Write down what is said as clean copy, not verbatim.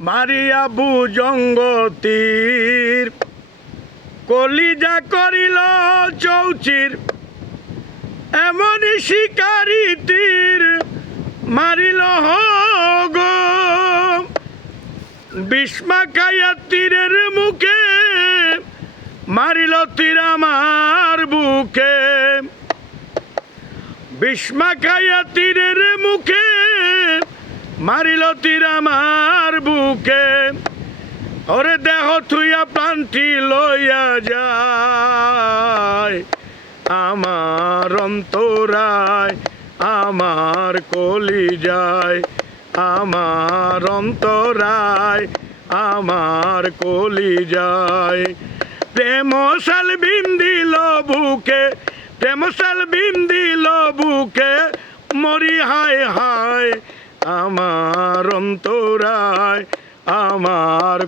মারিয়া ভুজঙ্গতীর কলিজা করিল চৌচির এমনই শিকারি তীর মারিল গো বিস্মা খাইয়া তীরের মুখে মারিল তীর আমার বুকে বিস্মা খাইয়া তীরের মুখে মারিল তীর আমার বুকে ওরে দেহ থুইয়া প্রাণটি লইয়া যায় আমার অন্তরায় আমার কলিজায় আমার অন্তরায় আমার কলিজায় প্রেমশাল বিন্দিল বুকে প্রেমশাল বিন্দিল বুকে মরি হায় হায় আমার অন্তরায় আমার